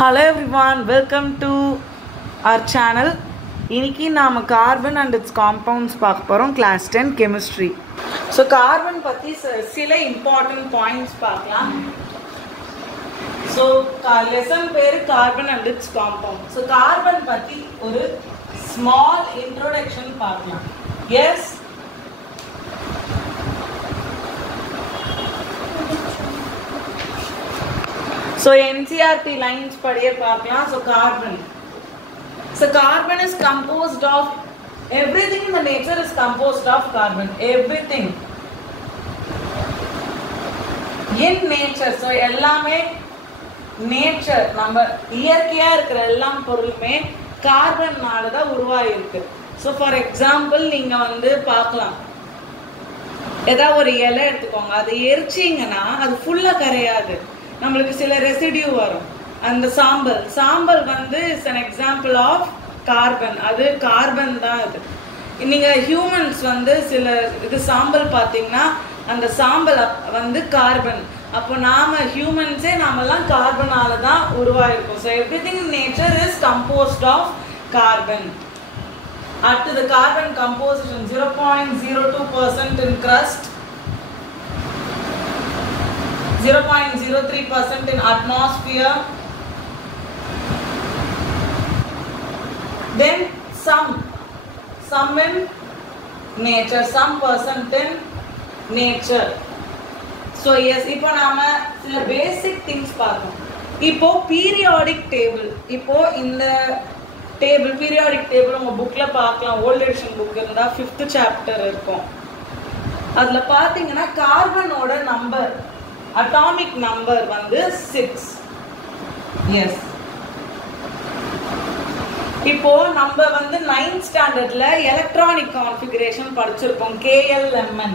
Hello everyone, welcome to our channel. இன்னைக்கு நாம carbon and its compounds பார்க்க போறோம் class 10 chemistry. So carbon பத்தி சில important points பார்க்கலாம். So lesson பேரு carbon and its compounds. So carbon பத்தி ஒரு small introduction பார்க்கலாம். Yes. So NCERT lines படியே பார்க்கலாம். So carbon. So carbon is composed of everything in the nature is composed of carbon. Everything in nature. So எல்லாமே nature நம்ம இயற்கையா இருக்கிற எல்லா பொருளுமே கார்பன்னால தான் உருவாகி இருக்கு. So for example நீங்க வந்து பார்க்கலாம். ஏதாவது ஒரு இலை எடுத்துக்கோங்க. அதை எரிச்சீங்கன்னா அது ஃபுல்லா கரையாது. நம்மளுக்கு சில ரெசிடியூ வரும். அந்த சாம்பல் வந்து is an example of carbon. அது கார்பன் தான் அது. நீங்க ஹியூமன்ஸ் வந்து சில இது சாம்பல் பார்த்தீங்கன்னா அந்த சாம்பல் வந்து கார்பன். அப்போ நாம ஹியூமன்ஸே நாமெல்லாம் கார்பனால தான் உருவாயிருக்கோம். So everything in nature is composed of carbon. At the carbon composition 0.02% in crust, 0.03% in atmosphere, then some in nature, some percent in nature. So yes, இப்போ நாம சில basic things பார்ப்போம். இப்போ periodic table, இப்போ இந்த table periodic table உங்க bookல பார்க்கலாம். old edition book இருந்தா 5th chapter இருக்கும். அதுல பாத்தீங்கன்னா கார்பனோட நம்பர் atomic number வந்து 6. yes. இப்போ நம்ம வந்து 9th standardல electronic configuration படிச்சிருப்போம். KLMN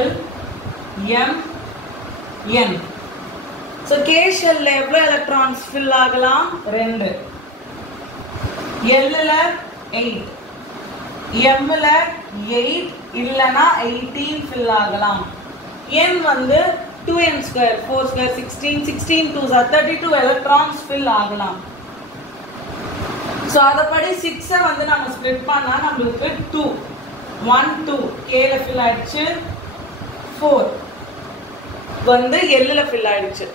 L M N. so K shell ல எவ்வளவு electrons fill ஆகலாம்? 2. L ல 8, M ல 8 இல்லனா 18 fill ஆகலாம். N வந்து 2n square 4 square 16 2s are 32 electrons fill ஆகலாம். so அதபடி 6 வந்து நம்ம ஸ்ப்ளிட் பண்ணா நமக்கு 2 1 2 K ல fill ஆயிடுச்சு, 4 வந்து L ல fill ஆயிடுச்சு.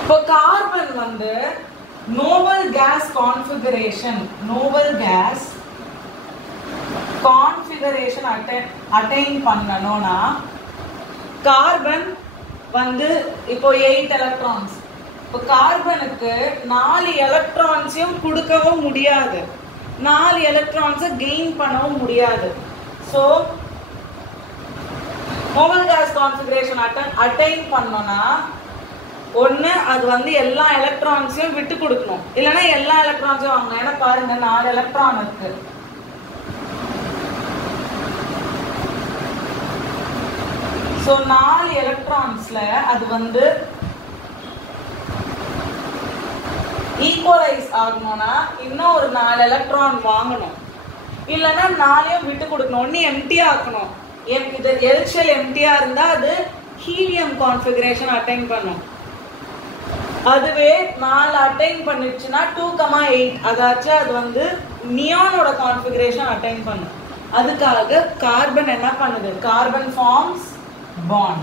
இப்போ கார்பன் வந்து noble gas configuration attain பண்ணனும்னா கார்பன் வந்து இப்போ 8 எலக்ட்ரான்ஸ். இப்போ கார்பனுக்கு 4 எலக்ட்ரான்ஸையும் கொடுக்கவும் முடியாது, 4 எலக்ட்ரான்ஸை கெயின் பண்ணவும் முடியாது. So Nobel gas configuration attain பண்ணோம்னா ஒன்று அது வந்து எல்லா எலக்ட்ரான்ஸையும் விட்டு கொடுக்கணும், இல்லைன்னா எல்லா எலக்ட்ரான்ஸையும் வாங்கணும். ஏன்னா பாருங்க 4 எலக்ட்ரான் இருக்கு. ஸோ 4 எலக்ட்ரான்ஸ்ல அது வந்து ஈக்குவலைஸ் ஆகணும்னா இன்னும் ஒரு 4 எலக்ட்ரான் வாங்கணும், இல்லைன்னா 4ஐயும் விட்டு கொடுக்கணும். ஒன்று எம்டி ஆக்கணும். இது எல் ஷெல் எம்டியா இருந்தா அது ஹீலியம் கான்ஃபிகரேஷன் அட்டைன் பண்ணும். அதுவே 4 அட்டைன் பண்ணிடுச்சுன்னா 2,8 அதாச்சும் அது வந்து நியானோட கான்ஃபிகரேஷன் அட்டைன் பண்ணும். அதுக்காக கார்பன் என்ன பண்ணுது? Carbon forms bond.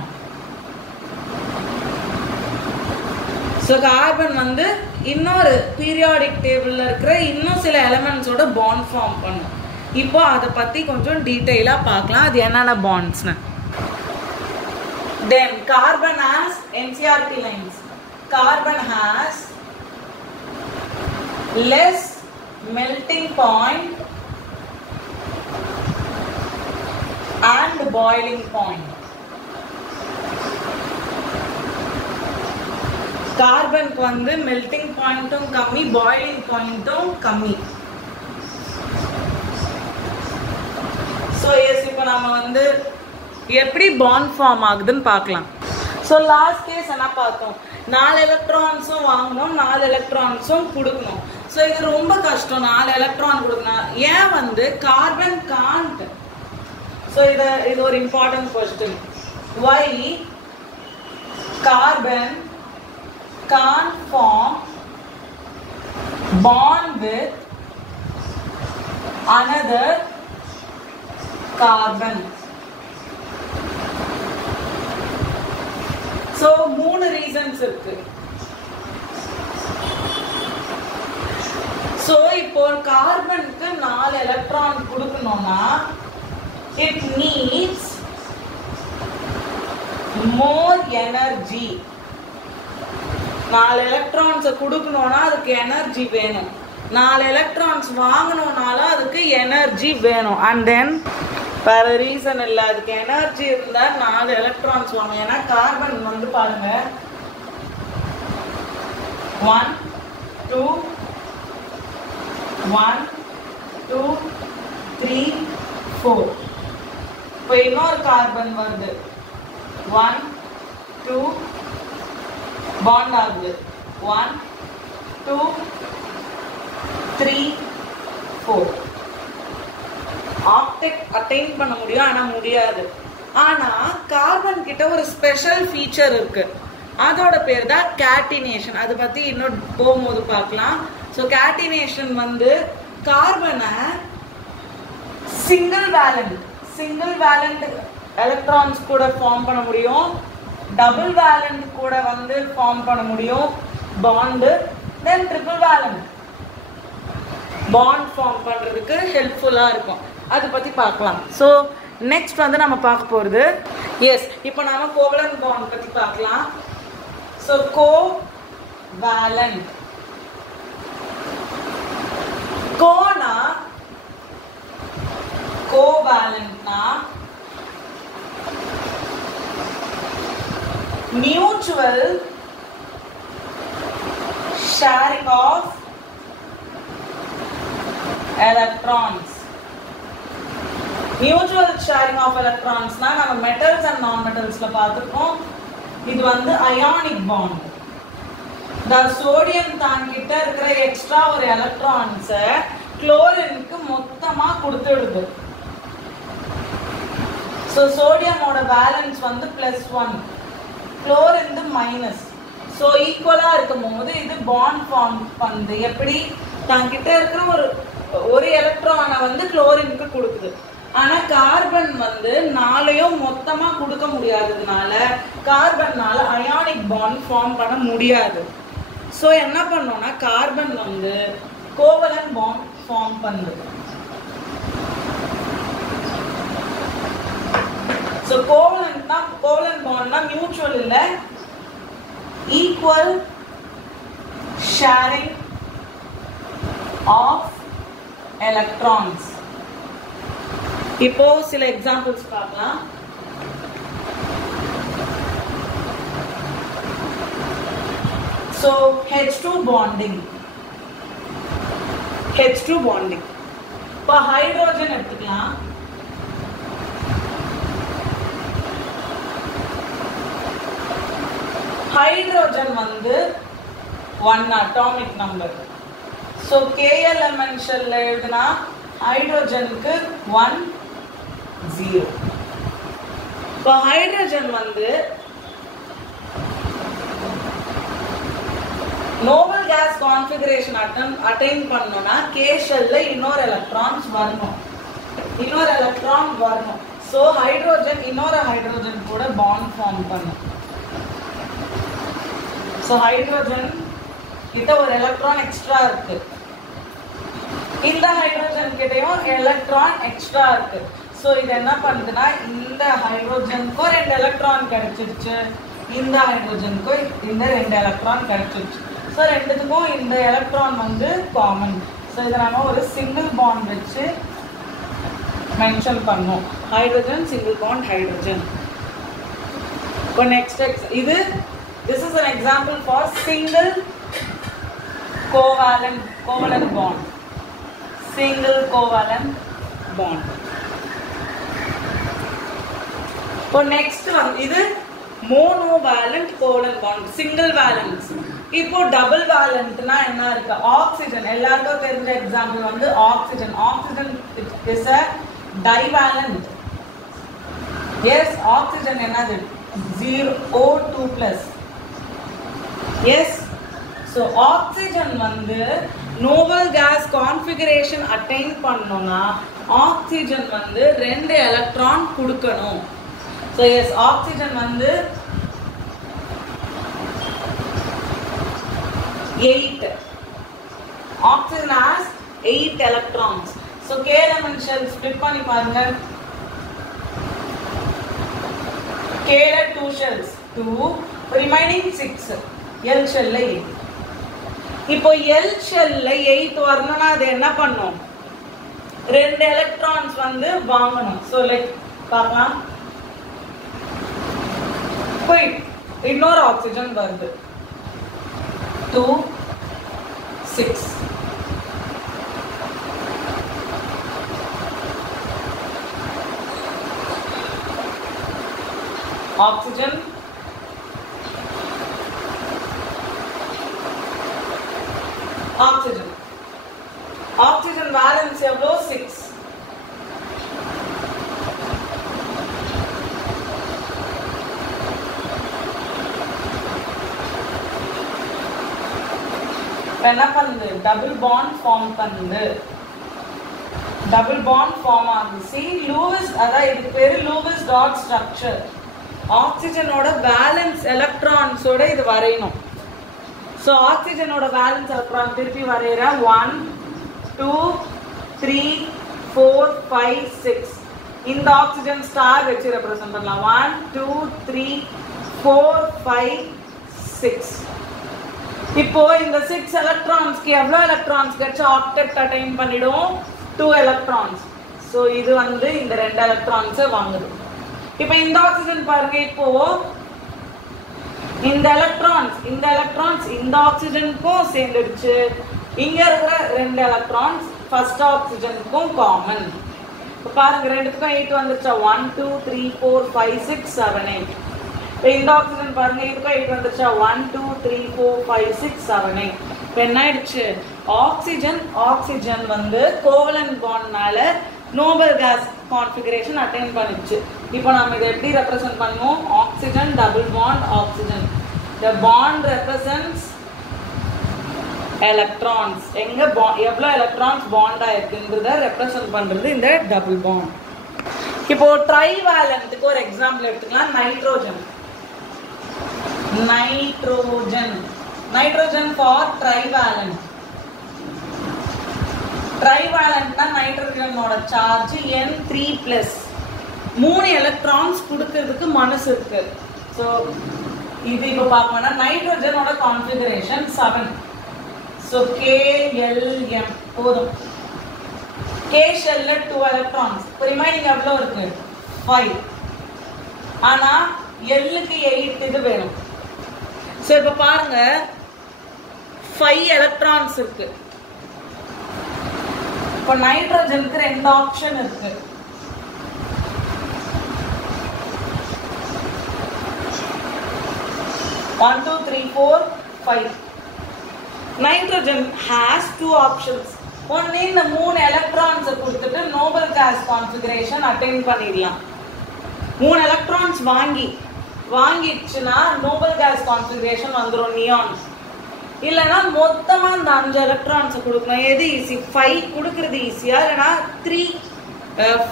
so carbon வந்து இன்னொரு பீரியாடிக் டேபிள்ல இருக்கிற இன்னும் சில எலிமெண்ட்ஸோட பாண்ட் ஃபார்ம் பண்ணும். இப்போ அதை பத்தி கொஞ்சம் டீடைலா பார்க்கலாம், அது என்னென்ன பாண்ட்ஸ்னு. then carbon has NCERT lines. carbon has less melting point and boiling point. கார்பனுக்கு வந்து மெல்டிங் பாயிண்ட்டும் கம்மி, பாயிலிங் பாயிண்ட்டும் கம்மி. ஸோ எஸ், இப்போ நம்ம வந்து எப்படி பாண்ட் ஃபார்ம் ஆகுதுன்னு பார்க்கலாம். ஸோ லாஸ்ட் கேஸ் என்ன பார்த்தோம்? 4 எலக்ட்ரான்ஸும் வாங்கணும், 4 எலக்ட்ரான்ஸும் கொடுக்கணும். ஸோ இது ரொம்ப கஷ்டம் 4 எலக்ட்ரான் கொடுக்கணும். ஏன் வந்து கார்பன் காண்ட்? ஸோ இது ஒரு important question. Why carbon can't form bond with another carbon. So மூணு reasons இருக்கு. So இப்போ கார்பனுக்கு 4 எலக்ட்ரான் கொடுக்கணும்னா it needs more energy. 4 electrons கொடுக்கணும்னா அதுக்கு எனர்ஜி வேணும். 4 எலக்ட்ரான்ஸ் வாங்கணும்னாலும் அதுக்கு எனர்ஜி வேணும். அண்ட் தென் வேற ரீசன் இல்ல, அதுக்கு எனர்ஜி இருந்தா 4 எலக்ட்ரான்ஸ் வாங்கணும். ஏன்னா கார்பன் வந்து பாருங்க 1 2 1 2 3 4. இப்போ இன்னொரு கார்பன் வருது 1 2 பாண்ட் ஆகுது 1 2 3 4. ஆக்டெட் அட்டைன் பண்ண முடியும், ஆனா முடியாது. ஆனா கார்பன் கிட்ட ஒரு ஸ்பெஷல் ஃபீச்சர் இருக்கு, அதோட பேர் தான் கேட்டினேஷன். அதை பத்தி இன்னும் போகும்போது பார்க்கலாம். ஸோ கேட்டினேஷன் வந்து கார்பனை சிங்கிள் வேலண்ட் எலக்ட்ரான்ஸ் கூட ஃபார்ம் பண்ண முடியும், டபுள் வேலண்ட் கூட வந்து ஃபார்ம் பண்ண முடியும் பாண்டு, தென் ட்ரிபிள் வேலண்ட் பாண்ட் ஃபார்ம் பண்றதுக்கு ஹெல்ப்ஃபுல்லா இருக்கும். அதை பத்தி பார்க்கலாம். ஸோ நெக்ஸ்ட் வந்து நம்ம பார்க்க போறது இப்போ நாம கோவலன்ட் பாண்ட் பத்தி பார்க்கலாம். ஸோ கோவேலண்ட் கோவேலண்ட்னா mutual sharing of electrons. Mutual sharing of electrons na நம்ம metals and non-metals-ல பார்த்துருக்கோம். இது வந்து ionic bond. the sodium தாங்கிட்ட இருக்கிற எக்ஸ்ட்ரா ஒரு எலக்ட்ரான்ஸை குளோரினுக்கு மொத்தமா கொடுத்துடுது. ஸோ சோடியமோட பேலன்ஸ் வந்து +1, குளோரின் மைனஸ். ஸோ ஈக்குவலா இருக்கும் போது இது பாண்ட் ஃபார்ம் பண்ணுது. எப்படி தங்கிட்ட இருக்கிற ஒரு எலக்ட்ரானை வந்து குளோரினுக்கு கொடுக்குது. ஆனா கார்பன் வந்து 4ஐயும் மொத்தமா கொடுக்க முடியாததுனால கார்பன்னால அயானிக் பாண்ட் ஃபார்ம் பண்ண முடியாது. ஸோ என்ன பண்ணோம்னா கார்பன் வந்து கோவலன்ட் பாண்ட் ஃபார்ம் பண்ணுது. ஸோ கோவலன்ட் பாண்ட்னா மியூச்சுவல் இல்ல, ஈக்குவல் ஷேரிங் ஆஃப் எலக்ட்ரான்ஸ். இப்போ சில எக்ஸாம்பிள்ஸ் பார்க்கலாம். So H2 bonding. இப்போ ஹைட்ரோஜன் எடுத்துக்கலாம். ஹைட்ரோஜன் வந்து 1 அட்டாமிக் நம்பர். ஸோ KLMN ஷெல்ல எழுதுனா ஹைட்ரோஜனுக்கு 1 0. இப்போ ஹைட்ரோஜன் வந்து நோபல் கேஸ் கான்ஃபிகரேஷன் அட்டைன் பண்ணனும்னா K ஷெல்ல இன்னொரு எலக்ட்ரான் வரணும். ஸோ ஹைட்ரோஜன் இன்னொரு ஹைட்ரோஜன் கூட பாண்ட் ஃபார்ம் பண்ணும். ஸோ ஹைட்ரோஜன் கிட்ட ஒரு எலக்ட்ரான் எக்ஸ்ட்ரா இருக்கு, இந்த ஹைட்ரோஜன் கிட்டயும் எலக்ட்ரான் எக்ஸ்ட்ரா இருக்கு. ஸோ இது என்ன பண்ணுதுன்னா இந்த ஹைட்ரோஜனுக்கும் 2 எலக்ட்ரான் கிடைச்சிருச்சு, இந்த ஹைட்ரோஜனுக்கும் இந்த 2 எலக்ட்ரான் கிடைச்சிருச்சு. ஸோ ரெண்டுத்துக்கும் இந்த எலக்ட்ரான் வந்து காமன். ஸோ இதை நம்ம ஒரு சிங்கிள் பாண்ட் வச்சு மென்ஷன் பண்ணோம். Hydrogen single bond hydrogen. இப்போ next this is an example for single covalent bond. Single covalent bond. இப்போ நெக்ஸ்ட் வந்து இது monovalent covalent bond, single valence. இப்போ டபுள் வேலண்ட்னா என்ன இருக்கு? ஆக்சிஜன் எல்லாருக்கும் தெரிஞ்ச எக்ஸாம்பிள் வந்து oxygen is a divalent. yes, oxygen என்னது? O2+. எஸ். ஸோ ஆக்சிஜன் வந்து நோபல் கேஸ் கான்ஃபிகரேஷன் அட்டைன் பண்ணணும்னா ஆக்சிஜன் வந்து 2 எலக்ட்ரான் கொடுக்கணும். ஸோ எஸ், ஆக்சிஜன் வந்து 8. Oxygen has 8 electrons. So k element shell split பண்ணி பாருங்க. k ல 2 shells, 2, remaining 6. L shell ல 8. இப்போ L shell ல 8 வரணும்னா அது என்ன பண்ணும்? 2 electrons வந்து வாங்கணும். So like பார்க்கலாம். போய் இன்னொரு ஆக்சிஜன் வருது. 2, 6. Oxygen, oxygen valence எவ்வளோ? 6. என்ன பண்ணுது? டபுள் பாண்ட் ஃபார்ம் பண்ணுது. டபுள் பாண்ட் ஃபார்ம் ஆகுது. See, Lewis, அதான் இது பேரு Lewis dot structure. ஆக்சிஜனோட வேலன்ஸ் எலக்ட்ரான்ஸோட இது வரையணும். ஸோ ஆக்சிஜனோட வேலன்ஸ் எலக்ட்ரான் திருப்பி வரைகிற 1, 2, 3, 4, 5, 6. இந்த ஆக்சிஜன் ஸ்டார் வச்சு ரெப்ரசென்ட் பண்ணலாம். 1, 2, 3, 4, 5, 6. இப்போ இந்த 6 எலக்ட்ரான்ஸ்க்கு எவ்வளோ எலக்ட்ரான்ஸ் கிடைச்சு ஆக்டெட் அட்டைன் பண்ணிடும்? 2 எலக்ட்ரான்ஸ். ஸோ இது வந்து இந்த 2 எலக்ட்ரான்ஸை வாங்குது. இப்போ இந்த ஆக்சிஜன் பாருங்க, இப்போ இந்த எலக்ட்ரான்ஸ் இந்த ஆக்சிஜனுக்கும் சேர்ந்துடுச்சு. இங்க இருக்கிற 2 எலக்ட்ரான்ஸ் ஃபர்ஸ்ட் ஆக்சிஜனுக்கும் காமன். இப்போ பாருங்க, ரெண்டுத்துக்கும் 8 வந்துருச்சா? 1, 2, 3, 4, 5, 6, 7, 8. இப்போ இந்த ஆக்சிஜன் பாருங்க, இதுக்கும் 8 வந்துருச்சா? 1, 2, 3, 4, 5, 6, 7, 8. இப்போ என்ன ஆயிடுச்சு? ஆக்சிஜன் வந்து கோவலன்ட் பாண்ட்னால நோபல் கேஸ் கான்ஃபிகரேஷன் அட்டைன் பண்ணிச்சு. இப்போ நம்ம இதை எப்படி ரெப்ரசென்ட் பண்ணுவோம்? Oxygen double bond oxygen. The bond represents electrons. எங்க எவ்வளோ எலக்ட்ரான்ஸ் பாண்ட் ஆயிருக்குன்றத ரெப்ரசென்ட் பண்றது இந்த டபுள் பாண்ட். இப்போ ட்ரைவேலண்ட்டுக்கு ஒரு எக்ஸாம்பிள் எடுத்துக்கலாம். Nitrogen for trivalent. ட்ரைவேலண்ட்னா நைட்ரோஜனோட சார்ஜ் N3+. 3 எலக்ட்ரான்ஸ் கொடுக்கிறதுக்கு மனசு இருக்கு. ஸோ இது இப்போ பார்க்கணும்னா நைட்ரோஜனோட கான்ஃபிகரேஷன் 7. ஸோ KLM போதும். K ஷெல்ல 2 எலக்ட்ரான்ஸ். இப்போ ரிமைனிங் எவ்வளோ இருக்கு? 5. ஆனால் Lக்கு 8 இது வேணும். ஸோ இப்போ பாருங்க, 5 எலக்ட்ரான்ஸ் இருக்கு. இப்போ நைட்ரோஜனுக்கு 2 ஆப்ஷன் இருக்கு. One, 2, 3, 4, 5. Nitrogen has 2 options. ஒன்னு இந்த 3 எலக்ட்ரான்ஸ் கொடுத்துட்டு நோபல் கேஸ் கான்ஃபிகரேஷன் அட்டைன் பண்ணிடலாம். 3 எலக்ட்ரான்ஸ் வாங்கிடுச்சுன்னா நோபல் கேஸ் கான்ஃபிகரேஷன் வந்துடும், நியான். இல்லைன்னா மொத்தமா இந்த 5 எலக்ட்ரான்ஸ் கொடுக்கணும். எது ஈஸி? 5 கொடுக்கறது ஈஸியா, இல்லைன்னா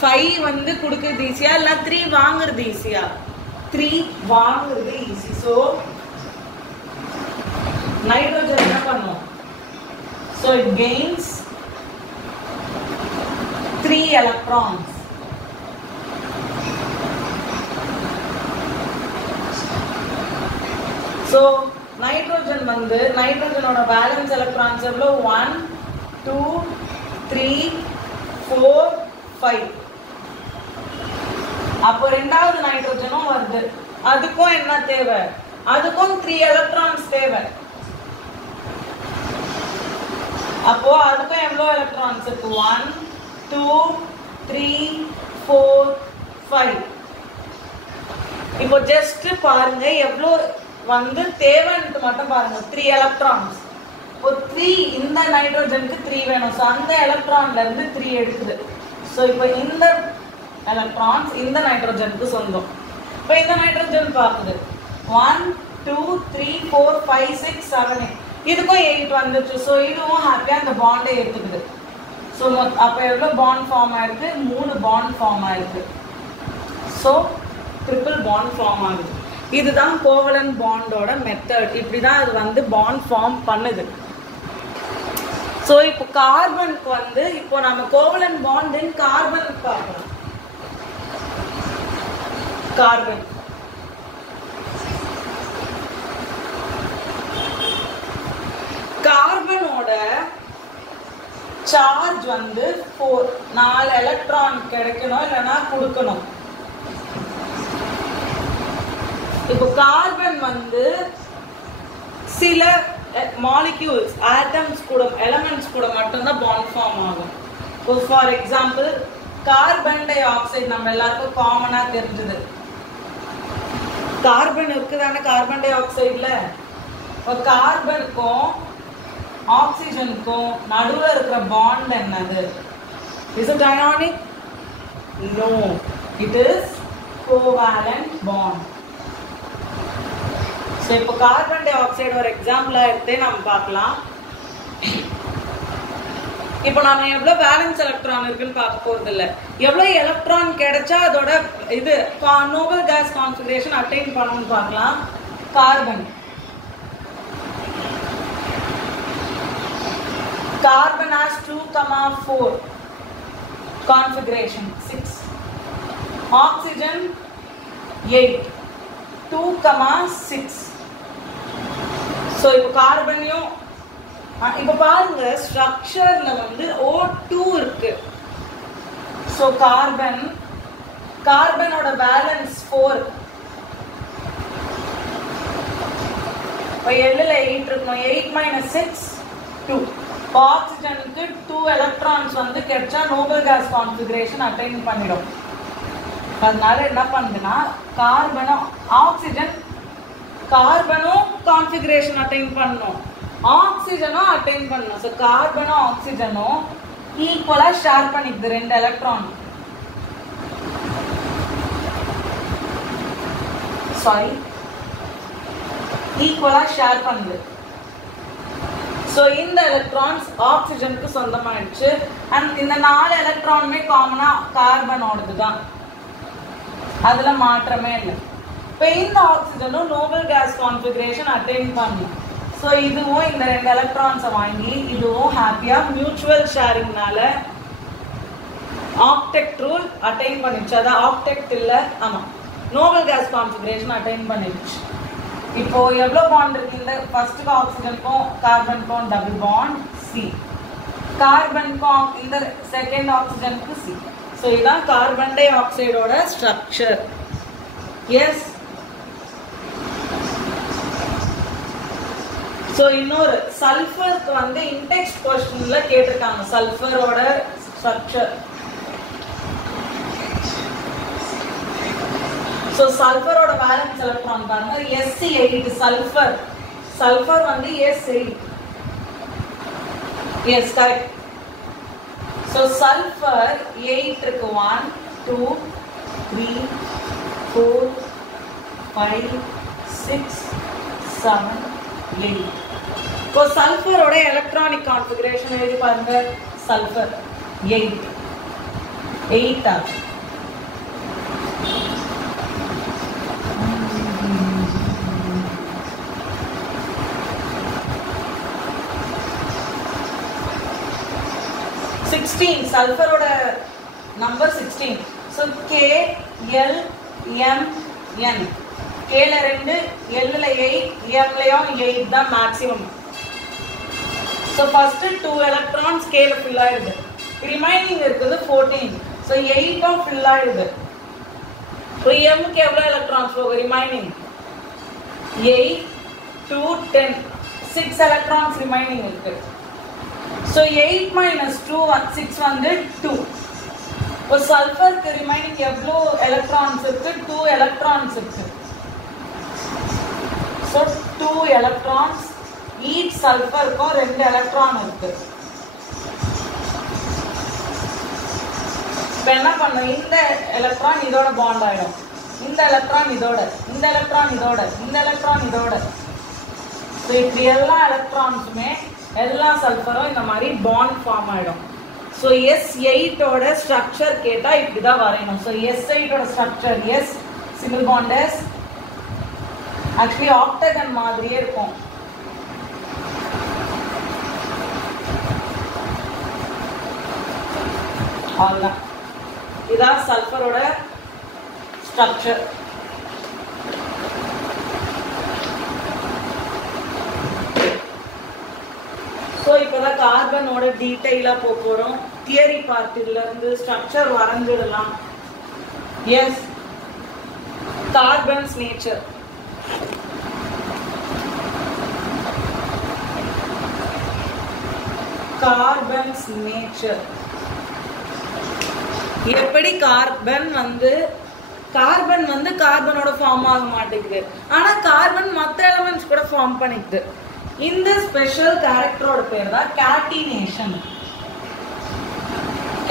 5 வந்து கொடுக்கறது ஈஸியா, இல்ல 3 வாங்குறது ஈஸியா? 3 வாங்குறது ஈஸி. ஸோ நைட்ரோஜன் என்ன பண்ணும்? So it gains 3 electrons. So nitrogen வந்து நைட்ரோஜனோட வேலன்ஸ் எலக்ட்ரான்ஸ் எவ்வளோ? 1, 2, 3, 4, 5. அப்போ ரெண்டாவது நைட்ரோஜனும் வருது. அதுக்கும் என்ன தேவை? அதுக்கும் 3 எலக்ட்ரான்ஸ் தேவை. அப்போ அதுக்கும் எவ்வளோ எலக்ட்ரான்ஸ் இருக்கு? 1, 2, 3, 4, 5. இப்போ ஜஸ்ட் பாருங்க எவ்வளோ வந்து தேவைன்ட்டு மட்டும் பாருங்க. 3 எலக்ட்ரான்ஸ். இப்போ 3 இந்த நைட்ரோஜனுக்கு 3 வேணும். ஸோ அந்த எலக்ட்ரான்ல இருந்து 3 எடுக்குது. ஸோ இப்போ இந்த எலக்ட்ரான்ஸ் இந்த நைட்ரோஜனுக்கு சொந்தம். இப்போ இந்த நைட்ரோஜன் பார்க்குது 1, 2 3 4 5 6 7 இதுக்கும் 8 வந்துச்சு. ஸோ இதுவும் ஹாப்பியாக அந்த பாண்டை எடுத்துக்குது. ஸோ அப்போ எவ்வளோ பாண்ட் ஃபார்ம் ஆயிருக்கு? 3 பாண்ட் ஃபார்ம் ஆயிருக்கு. ஸோ ட்ரிபிள் பாண்ட் ஃபார்ம் ஆகுது. இதுதான் கோவலன்ட் பாண்டோட மெத்தட். இப்படி தான் அது வந்து பாண்ட் ஃபார்ம் பண்ணுது. ஸோ இப்போ கார்பனுக்கு வந்து இப்போ நம்ம கோவலன்ட் பாண்ட் தென் கார்பனுக்கு பார்க்கலாம். கார்பன் கார்பனோட சார்ஜ் வந்து 4 எலக்ட்ரான் கிடைக்கணும் இல்லைன்னா கொடுக்கணும். இப்போ கார்பன் வந்து சில மாலிக்யூல்ஸ் ஆட்டம்ஸ் கூட எலமெண்ட்ஸ் கூட மட்டும்தான் பாண்ட் ஃபார்ம் ஆகும். இப்போ for example carbon di oxide நம்ம எல்லாருக்கும் காமனா தெரிஞ்சது. கார்பன் இருக்குதானே கார்பன் டை ஆக்சைடுல. இப்போ கார்பனுக்கும் ஆக்சிஜனுக்கும் நடுவில் இருக்கிற பாண்ட் என்னது? Is it ionic? No, it is covalent bond. So இப்போ கார்பன் டை ஆக்சைடு ஒரு எக்ஸாம்பிளா எடுத்தே நம்ம பார்க்கலாம். இப்போ நம்ம எவ்வளோ வேலன்ஸ் எலக்ட்ரான் இருக்குன்னு பார்க்க போறது இல்லை. எவ்வளோ எலக்ட்ரான் கிடைச்சா அதோட இது நோபல் கேஸ் கான்ஃபிகரேஷன் அட்டைன் பண்ணணும்னு பார்க்கலாம். Carbon has 2,4 configuration 6. Oxygen 8 2,6. So இப்போ கார்பனையும் இப்போ பாருங்க ஸ்ட்ரக்சர்ல வந்து O2 இருக்கு. ஸோ கார்பனோட பேலன்ஸ் 4. இப்போ 7ல 8 இருக்கும். 8 - 6 2. ஆக்சிஜனுக்கு 2 எலக்ட்ரான்ஸ் வந்து கிடைச்சா நோபல் கேஸ் கான்ஃபிகரேஷன் அட்டைன் பண்ணிடும். அதனால என்ன பண்ணுதுன்னா கார்பனும் கான்ஃபிகரேஷன் அட்டைன் பண்ணணும், ஆக்சிஜனும் அட்டைன் பண்ணணும். ஸோ கார்பனும் ஆக்சிஜனும் ஈக்குவலா ஷேர் பண்ணிக்குது 2 எலக்ட்ரான். ஈக்குவலா ஷேர் பண்ணுது. ஸோ இந்த எலக்ட்ரான்ஸ் ஆக்சிஜனுக்கு சொந்தமாயிடுச்சு. அண்ட் இந்த 4 எலக்ட்ரானுமே காமனா கார்பனோடது தான், அதுல மாற்றமே இல்லை. இப்போ இந்த ஆக்சிஜனும் நோபல் கேஸ் கான்ஃபிகரேஷன் அட்டைன் பண்ணும். ஸோ இதுவும் இந்த 2 எலக்ட்ரான்ஸை வாங்கி இதுவும் ஹாப்பியா மியூச்சுவல் ஷேரிங்னால ஆக்டெக்ட் ரூல் அட்டைன் பண்ணிடுச்சு. அதான் ஆக்டெக்ட் இல்லை, ஆமா நோபல் கேஸ் கான்ஃபிகரேஷன் அட்டைன் பண்ணிடுச்சு. இப்போ எவ்வளோ பாண்ட் இருக்கு? இந்த ஃபர்ஸ்ட் ஆக்சிஜனுக்கும் கார்பனுக்கும் டபுள் பாண்ட் சி, கார்பனுக்கும் இந்த செகண்ட் ஆக்சிஜனுக்கு சி. ஸோ இதுதான் கார்பன் டை ஆக்சைடோட ஸ்ட்ரக்சர். எஸ். ஸோ இன்னொரு சல்ஃபருக்கு வந்து இன்டெக்ஸ்ட் கொஸ்டின்ல கேட்டிருக்காங்க சல்ஃபரோட ஸ்ட்ரக்சர். ஸோ சல்ஃபரோட வேலன்ஸ் எலக்ட்ரான் பாருங்க Sc8. சல்ஃபர் வந்து S8. Yes correct. So sulphur 8 இருக்கு. 1 2 3 4 5 6 7 8. இப்போ சல்ஃபரோட எலக்ட்ரானிக் கான்ஃபிகரேஷன் எழுதி பாருங்க. சல்ஃபர் 8 ஆகும். சல்ஃபரோட நம்பர் 16. So KLMN. Kல 2, Lல 8, Mலயும் 8 தான் மேக்ஸிமம். ஸோ ஃபர்ஸ்ட் 2 எலக்ட்ரான்ஸ் Kல ஃபில் ஆயிடுது. ரிமைனிங் இருக்குது 14. ஸோ 8 ஃபில் ஆயிடுது. இப்போ Mக்கு எவ்வளோ எலக்ட்ரான்ஸ் போகும்? ரிமைனிங் 8 2 10 6 எலக்ட்ரான்ஸ் ரிமைனிங் இருக்கு. So 8 - 2 6 வந்து 2. இப்போ சல்ஃபருக்கு ரிமைனிங் எவ்வளோ எலக்ட்ரான்ஸ் இருக்கு? 2 எலக்ட்ரான்ஸ் இருக்கு. ஸோ 2 எலக்ட்ரான்ஸ் ஈச் சல்ஃபருக்கும் 2 எலக்ட்ரான் இருக்கு. இப்போ என்ன பண்ணும்? இந்த எலக்ட்ரான் இதோட பாண்ட் ஆயிடும். இந்த எலக்ட்ரான் இதோட, இந்த எலக்ட்ரான் இதோட, இந்த எலக்ட்ரான் இதோட. ஸோ இப்படி எல்லா எலக்ட்ரான்ஸுமே எல்லா சல்ஃபரும் இந்த மாதிரி பாண்ட் ஃபார்ம் ஆகிடும். ஸோ S8ஓட ஸ்ட்ரக்சர் கேட்டால் இப்படி தான் வரையணும். ஸோ S8ஓட structure S single bond S, actually octagon மாதிரியே இருக்கும். அவ்வளோதான், இதான் சல்ஃபரோட ஸ்ட்ரக்சர். ஸோ இப்போதான் கார்பனோட டீட்டெயிலாக போக போகிறோம். தியரி பார்ட்டிலிருந்து ஸ்ட்ரக்சர் வரைஞ்சிடலாம். Yes, carbon's nature. Carbon's nature எப்படி கார்பன் வந்து கார்பனோட ஃபார்ம் ஆக மாட்டேங்குது, ஆனா கார்பன் மற்ற எலிமெண்ட்ஸ் கூட ஃபார்ம் பண்ணிக்குது. இந்த ஸ்பெஷல் கேரக்டரோட பேர் தான் catenation.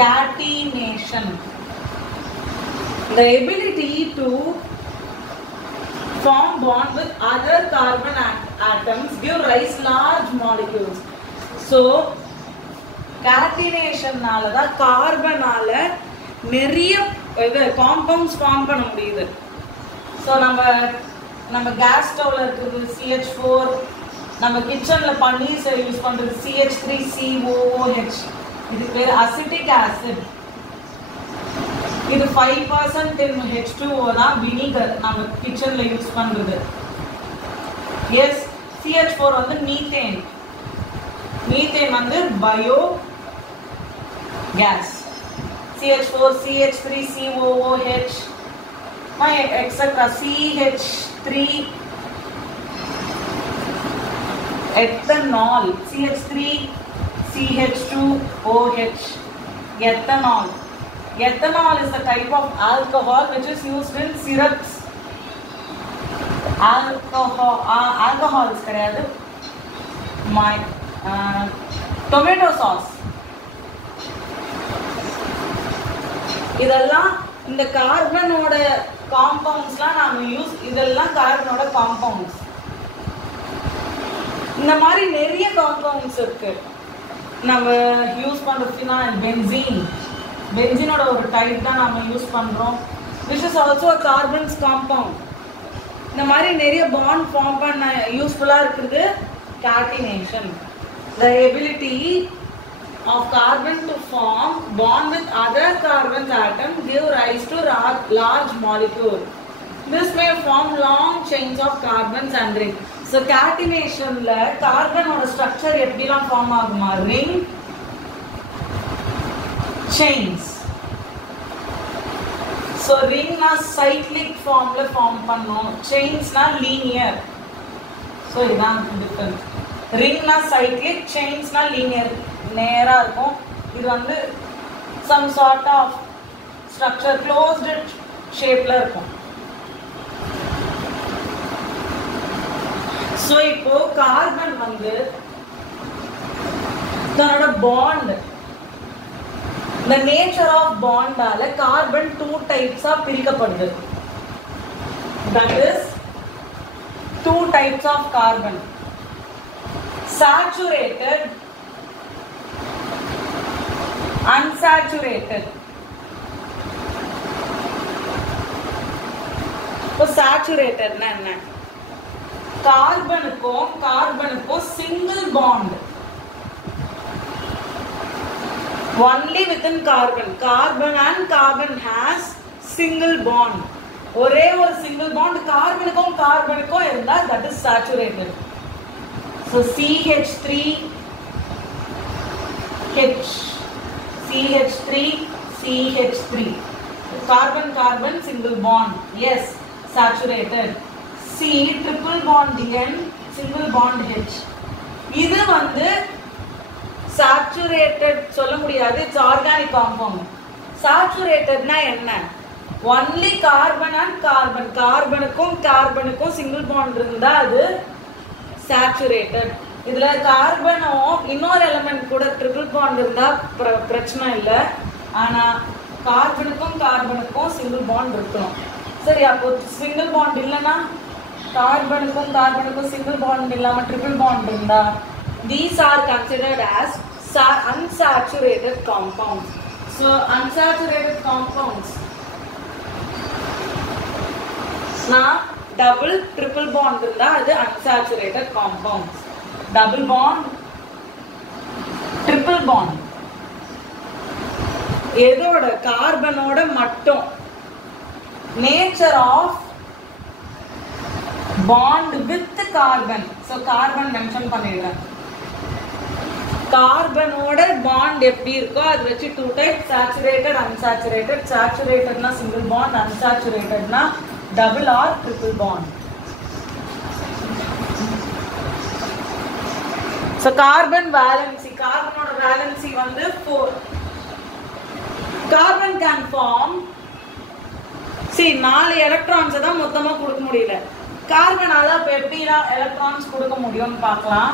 Catenation, the ability to form bond with other carbon atoms give rise large molecules. So கேட்டினேஷன்னால தான் கார்பனால நிறைய காம்பவுண்ட்ஸ் ஃபார்ம் பண்ண முடியுது. ஸோ நம்ம கேஸ் ஸ்டவ்ல இருக்கிறது CH4, நம்ம கிச்சன்ல பன்னீர் யூஸ் பண்றது CH3COOH, இது பேர் அசிட்டிக் ஆசிட். இது 5% in H2O தான் வினிகர் நம்ம கிச்சன்ல யூஸ் பண்றது. எஸ், CH4 வந்து மீத்தேன். மீத்தேன் வந்து bio gas. CH4, CH3COOH, etc. CH3 ethanol, CH3CH2OH, ethanol. Ethanol is a type of alcohol which is used in syrups. Alcohols கிடையாது, tomato sauce. இதெல்லாம் இந்த கார்பனோட காம்பவுண்ட்ஸ்லாம் நாம இதெல்லாம் கார்பனோட காம்பவுண்ட்ஸ். இந்த மாதிரி நிறைய காம்பவுண்ட்ஸ் இருக்கு. நம்ம யூஸ் பண்ற ஃபினால், பென்சீனோட ஒரு டைப் தான் நாம யூஸ் பண்றோம், which is also a carbons compound. இந்த மாதிரி நிறைய பாண்ட் ஃபார்ம் பண்ண யூஸ்ஃபுல்லா இருக்குது catenation. The ability of carbon to form bond with other carbon atom give rise to large molecule. This may form long chains of carbons and ring. So catenation la carbon oda structure eppadilam form aguma, ring, chains. So ring na cyclic form la form pannom, chains na linear. So idan difference. Ring na cyclic, chains na linear, நேரா இருக்கும். இது வந்து some sort of structure, closed shapeல இருக்கும். So இப்போ carbon வந்து தன்னோட bond, the nature of bond ஆல carbon 2 types ஆ பிரிக்கப்படுது. That is 2 types of carbon: saturated, unsaturated. இப்போ saturated னா என்ன? கார்பனுக்கும் single bond, only within carbon and carbon has single bond. ஒரே ஒரு single bond கார்பனுக்கும் இருந்தா that is saturated. So CH3 carbon single bond, yes, saturated. C triple bond N single bond H. இது வந்து saturated சொல்ல முடியாது, it's organic compound. Saturated னா என்ன? Only carbon and கார்பனுக்கும் single bond இருந்தா அது saturated. இதுல கார்பனும் இன்னொரு எலிமெண்ட் கூட ட்ரிபிள் பாண்ட் இருந்தா பிரச்சனை இல்லை, ஆனா கார்பனுக்கும் சிங்கிள் பாண்ட் இருக்கணும். சரி, அப்போ சிங்கிள் பாண்ட் இல்லைன்னா கார்பனுக்கும் கார்பனுக்கும் சிங்கிள் பாண்ட் இல்லாமல் ட்ரிபிள் பாண்ட் இருந்தா these are considered as unsaturated compounds. So unsaturated compounds now double triple bond இருந்தா அது unsaturated compounds. Double bond, triple bond எதோட கார்பனோட மட்டும் nature of bond with carbon. So carbon mention பண்ணிடுறேன். கார்பனோட bond எப்படி இருக்கோ அது வச்சு டூ டைப், சேச்சுரேட்டட் அன்சாச்சுரேட்டட். சேச்சுரேட்டட்னா சிங்கிள் பாண்ட், அன்சாச்சுரேட்டட்னா double or triple bond. So carbon valency, கார்பனோட valency வந்து 4. Carbon can form, see 4 electrons தான் மொத்தமா கொடுக்க முடியல. கார்பனால அப்ப எப்படி எலக்ட்ரான்ஸ் கொடுக்க முடியும்னு பார்க்கலாம்.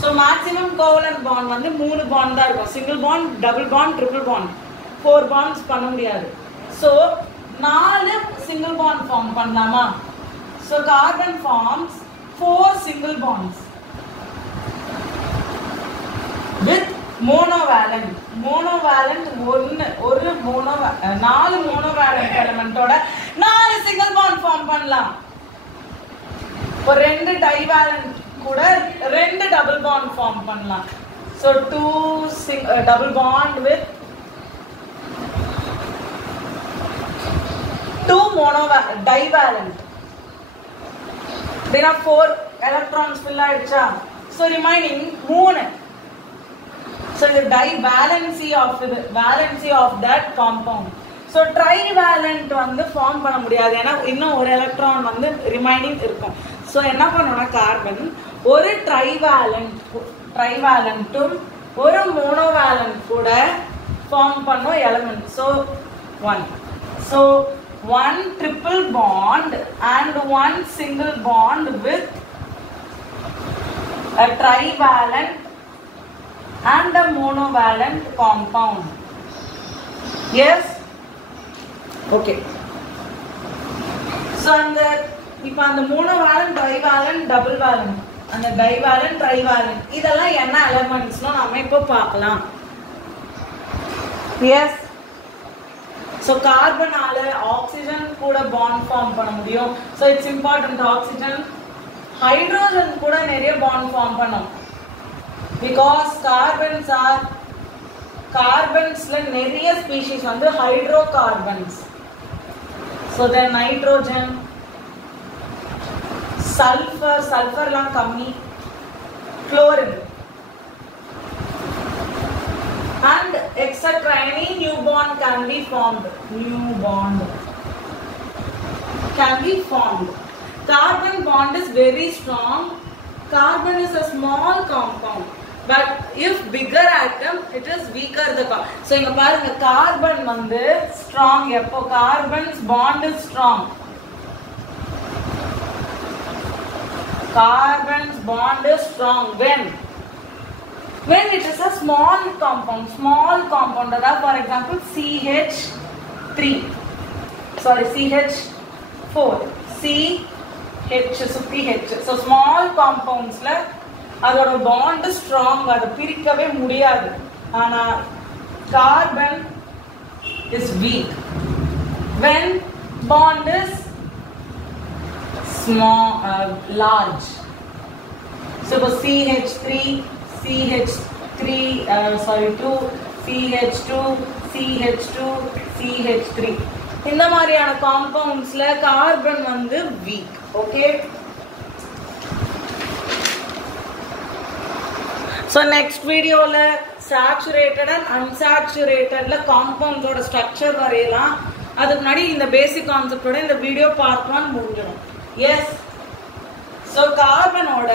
So maximum covalent bond வந்து 3 bond தான் இருக்கும். Single bond, double bond, triple bond. 4 bonds பண்ண முடியாது. So 4 single bond form பண்ணலாமா? So carbon forms 4 single bonds with monovalent. Monovalent ஒரு 4 monovalent elementோட 4 single bond form பண்ணலாம். ஒரு 2 divalent கூட 2 double bond form பண்ணலாம். So 2 double bond with 2 divalent. There are 4 electrons fill ஆயிடுச்சா? So remaining 3. So the valency of that compound. So trivalent வந்து form பண்ண முடியாது, ஏன்னா இன்னும் ஒரு எலக்ட்ரான் வந்து ரிமைனிங் இருக்கும். So என்ன பண்ணணும்னா கார்பன் ஒரு ட்ரைவேலண்ட்டும் ஒரு மோனோவேலண்ட் கூட ஃபார்ம் பண்ணும் element. So 1 triple bond and 1 single bond with a trivalent and a monovalent compound. Yes, okay. So இப்போ அந்த மோனோவேலண்ட், ட்ரைவேலண்ட், டபுள் வேலண்ட், அந்த டைவேலண்ட், ட்ரைவேலண்ட் இதெல்லாம் என்ன எலிமெண்ட்ஸ்னு நாம இப்போ பார்க்கலாம். எஸ், ஸோ கார்பனால ஆக்சிஜன் கூட பாண்ட் ஃபார்ம் பண்ண முடியும். So it's important. Oxygen hydrogen கூட நிறைய பாண்ட் ஃபார்ம் பண்ணும். பிகாஸ் கார்பன்ஸ்ல நிறைய ஸ்பீஷீஸ் வந்து hydrocarbons. So then nitrogen, சல்ஃபர்லாம் கம்மி, chlorine and etc. Any new bond can be formed. Carbon bond is very strong. Carbon is a small compound, but if bigger atom it is weaker the so inga parunga carbon வந்து strong. எப்போ carbon's bond is strong? Carbon's bond is strong when it is a small compound. For example CH4, CH சுத்தி H. So small compounds ல அதோட bond strong, அதை பிரிக்கவே முடியாது. ஆனா carbon is weak when bond is large. So CH3, 2, CH2, CH3. இந்த மாதிரியான காம்பவுண்ட்ஸ்ல carbon வந்து வீக். ஓகே, ஸோ நெக்ஸ்ட் வீடியோல சேச்சுரேட்டட் அண்ட் அன்சாச்சுரேட்டட்ல காம்பவுண்ட்ஸோட ஸ்ட்ரக்சர் வரையலாம். அதுக்கு முன்னாடி இந்த பேசிக் கான்செப்டோட இந்த வீடியோ பார்ட் 1 முடிஞ்சிடும். எஸ், ஸோ கார்பனோட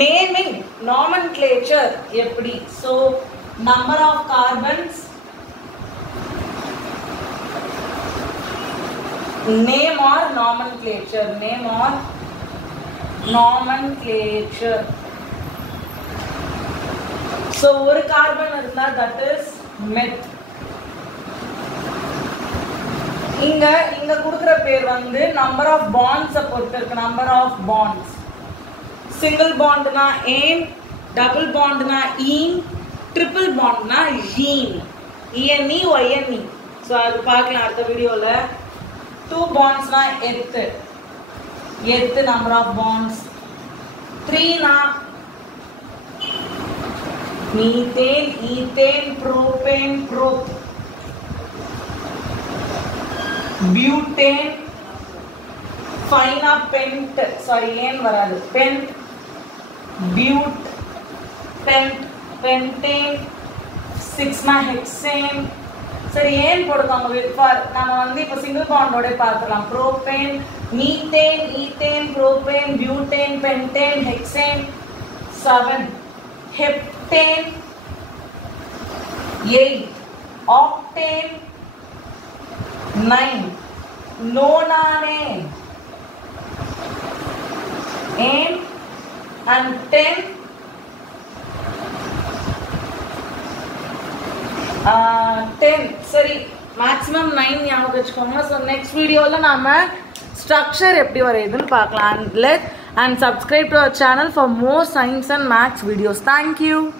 நேமிங் நாமென்க்ளேச்சர் எப்படி? So number of carbons, name or nomenclature. So ஒரு கார்பன் இருந்தா that is meth. இங்க இங்க கொடுக்குற பேர் வந்து நம்பர் ஆஃப் பாண்ட்ஸ் பொறுத்து இருக்கு. Number of bonds. சிங்கிள் பாண்ட்னா ஏன், டபுள் பாண்ட்னா ஈன், ட்ரிபிள் பாண்ட்னா ஈன். E N E Y N E. ஸோ அது பார்க்கலாம் அடுத்த வீடியோல. 2 பாண்ட்ஸ்னா எத்து நம்பர் ஆஃப் பாண்ட்ஸ். 3னா methane, ethane, propane, prop, butane, 5னா பென்ட், சாரி ஏன் வராது, பென்ட், பியூட், பென்ட், பென்டேன், 6னா ஹெக்சேன். சரி ஏன் போடுவாங்க நம்ம வந்து இப்போ சிங்கிள் பாண்டோட பார்க்கலாம். Propane, methane, ethane, propane, butane, pentane, hexane. 7 heptane, 8 octane, 9 nonane, and 10 10. சரி மேக்ஸிமம் 9 ஞாபகம் வச்சுக்கோங்க. ஸோ நெக்ஸ்ட் வீடியோவில் நாம ஸ்ட்ரக்சர் எப்படி வரையுதுன்னு பார்க்கலாம். And subscribe to our channel for more science and maths videos. Thank you.